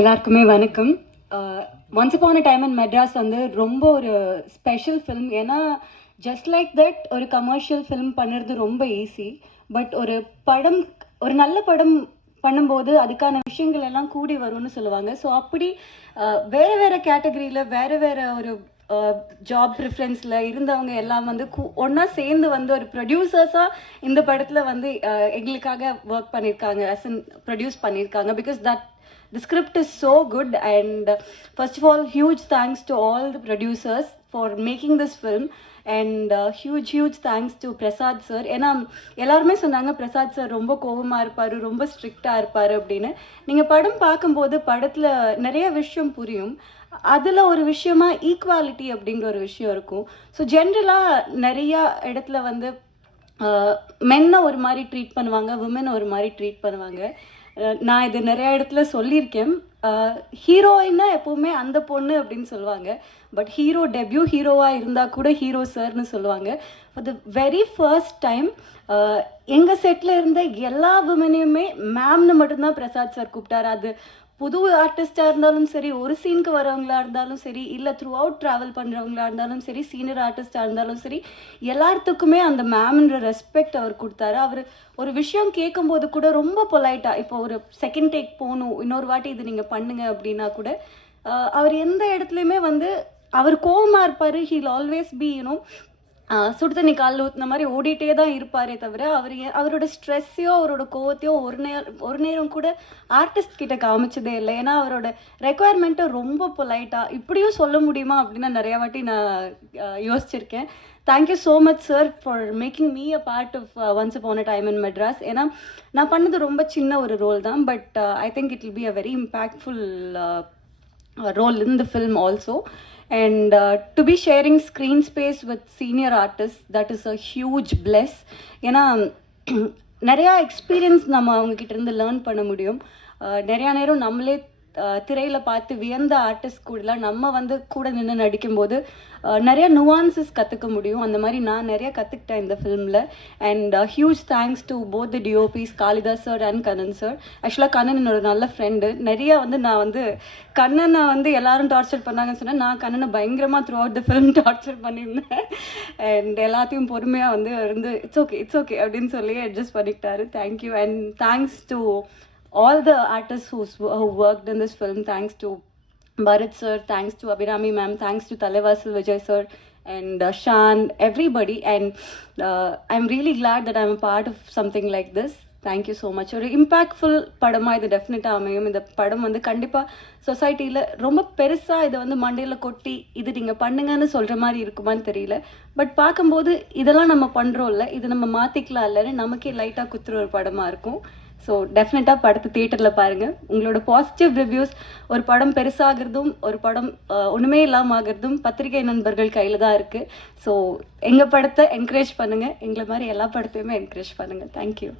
எல்லாருக்குமே வணக்கம். Once upon a time in Madras வந்து ரொம்ப ஒரு ஸ்பெஷல் ஃபிலிம் ஏன்னா ஜஸ்ட் லைக் தட் ஒரு கமர்ஷியல் ஃபிலிம் பண்ணுறது ரொம்ப ஈஸி பட் ஒரு படம் ஒரு நல்ல படம் பண்ணும்போது அதுக்கான விஷயங்கள் எல்லாம் கூடி வரும்னு சொல்லுவாங்க. ஸோ அப்படி வேறு வேற கேட்டகரியில் வேறு வேறு ஒரு ஜாப் ப்ரிஃபரன்ஸில் இருந்தவங்க எல்லாம் வந்து ஒன்றா சேர்ந்து வந்து ஒரு ப்ரொடியூசர்ஸாக இந்த படத்தில் வந்து எங்களுக்காக ஒர்க் பண்ணியிருக்காங்க அஸ் இன் ப்ரொடியூஸ் பண்ணியிருக்காங்க because that the script is so good and uh, first of all huge thanks to all the producers for making this film and huge huge huge Prasad sir ஏன்னா எல்லாருமே சொன்னாங்க Prasad sir ரொம்ப கோபமாக இருப்பார் ரொம்ப ஸ்ட்ரிக்டாக இருப்பார் அப்படின்னு. நீங்கள் படம் பார்க்கும்போது படத்தில் நிறைய விஷயம் புரியும். அதில் ஒரு விஷயமா ஈக்குவாலிட்டி அப்படிங்கிற ஒரு விஷயம் இருக்கும். ஸோ ஜென்ரலாக நிறைய இடத்துல வந்து uh, மென்னை ஒரு மாதிரி ட்ரீட் பண்ணுவாங்க உமனை ஒரு மாதிரி ட்ரீட் பண்ணுவாங்க. நான் இது நிறைய இடத்துல சொல்லியிருக்கேன். ஹீரோயின்னா எப்போவுமே அந்த பொண்ணு அப்படின்னு சொல்லுவாங்க. பட் ஹீரோ டெபியூ ஹீரோவாக இருந்தால் கூட ஹீரோ சார்னு சொல்லுவாங்க. For the very first time எங்கள் செட்டில் இருந்த எல்லா விமனையுமே மேம்னு மட்டும்தான் பிரசாத் சார் கூப்பிட்டாரு. அது புது ஆர்டிஸ்டாக இருந்தாலும் சரி ஒரு சீனுக்கு வரவங்களா இருந்தாலும் சரி இல்லை த்ரூ அவுட் ட்ராவல் பண்ணுறவங்களா இருந்தாலும் சரி சீனியர் ஆர்டிஸ்டாக இருந்தாலும் சரி எல்லாத்துக்குமே அந்த மேம்ன்ற ரெஸ்பெக்ட் அவர் கொடுத்தாரு. அவர் ஒரு விஷயம் கேட்கும்போது கூட ரொம்ப பொலைட்டாக இப்போ ஒரு செகண்ட் டேக் போகணும் இன்னொரு வாட்டி இது நீங்கள் பண்ணுங்க அப்படின்னா கூட அவர் எந்த இடத்துலையுமே வந்து அவர் கோவமாக இருப்பார் ஹீல் ஆல்வேஸ் பி யூனோ சுடு தண்ணி காலில் ஊற்றின மாதிரி ஓடிட்டே தான் இருப்பாரே தவிர அவர் அவரோட ஸ்ட்ரெஸ்ஸையோ அவரோட கோவத்தையோ ஒரு நேரம் ஒரு நேரம் கூட ஆர்டிஸ்ட் கிட்ட காமிச்சதே இல்லை. ஏன்னா அவரோட ரெக்குவயர்மெண்ட்டை ரொம்ப பொலைட்டாக இப்படியும் சொல்ல முடியுமா அப்படின்னு நிறைய வாட்டி நான் யோசிச்சிருக்கேன். Thank you so much sir for making me a part of once upon a time in Madras ஏன்னா நான் பண்ணது ரொம்ப சின்ன ஒரு ரோல் தான் but I think it will be a very impactful role in the film also and uh, to be sharing screen space with senior artists that is a huge bless ஏன்னா நிறையா experience நம்ம அவங்க கிட்ட இருந்து learn பண்ண முடியும் அஹ் நிறையா நேரம் நம்மளே அஹ் திரையில் பார்த்து வியந்த ஆர்டிஸ்ட் கூடலாம் நம்ம வந்து கூட நின்று நடிக்கும்போது நிறைய நுவான்சஸ் கற்றுக்க முடியும். அந்த மாதிரி நான் நிறைய கற்றுக்கிட்டேன் இந்த ஃபிலிமில் and huge thanks to both the DOPs Kalidas sir and Kannan sir ஆக்சுவலாக கண்ணன் என்னோட நல்ல ஃப்ரெண்டு நிறைய வந்து நான் வந்து கண்ணனை வந்து எல்லாரும் டார்ச்சர் பண்ணாங்கன்னு சொன்னால் நான் கண்ணனை பயங்கரமாக throughout the film torture பண்ணியிருந்தேன். அண்ட் எல்லாத்தையும் பொறுமையாக வந்து இருந்து இட்ஸ் ஓகே இட்ஸ் ஓகே அப்படின்னு சொல்லி adjust பண்ணிக்கிட்டாரு. Thank you and thanks to all the artists who's, who worked in this film. Thanks to Bharat sir, thanks to Abhirami ma'am, thanks to Talevasil Vijay sir, and uh, Shan, everybody. And uh, I'm really glad that I'm a part of something like this. Thank you so much ஒரு impactful படமாக இது டெஃபினட்டாக அமையும் இந்த படம் வந்து கண்டிப்பாக சொசைட்டியில் ரொம்ப பெருசாக இதை வந்து மண்டையில் கொட்டி இது நீங்கள் பண்ணுங்கன்னு சொல்கிற மாதிரி இருக்குமான்னு தெரியல பட் பார்க்கும்போது இதெல்லாம் நம்ம பண்ணுறோம்ல இது நம்ம மாற்றிக்கலாம் இல்லைன்னு நமக்கே லைட்டாக குத்துற ஒரு படமாக இருக்கும் ஸோ டெஃபினட்டாக படத்தை தியேட்டரில் பாருங்கள் உங்களோட பாசிட்டிவ் ரிவ்யூஸ் ஒரு படம் பெருசாகிறதும் ஒரு படம் ஒன்றுமே இல்லாமல் ஆகிறதும் பத்திரிகை நண்பர்கள் கையில் தான் இருக்குது ஸோ எங்கள் படத்தை என்கரேஜ் பண்ணுங்கள் எங்களை மாதிரி எல்லா படத்தையுமே என்கரேஜ் பண்ணுங்கள் தேங்க்யூ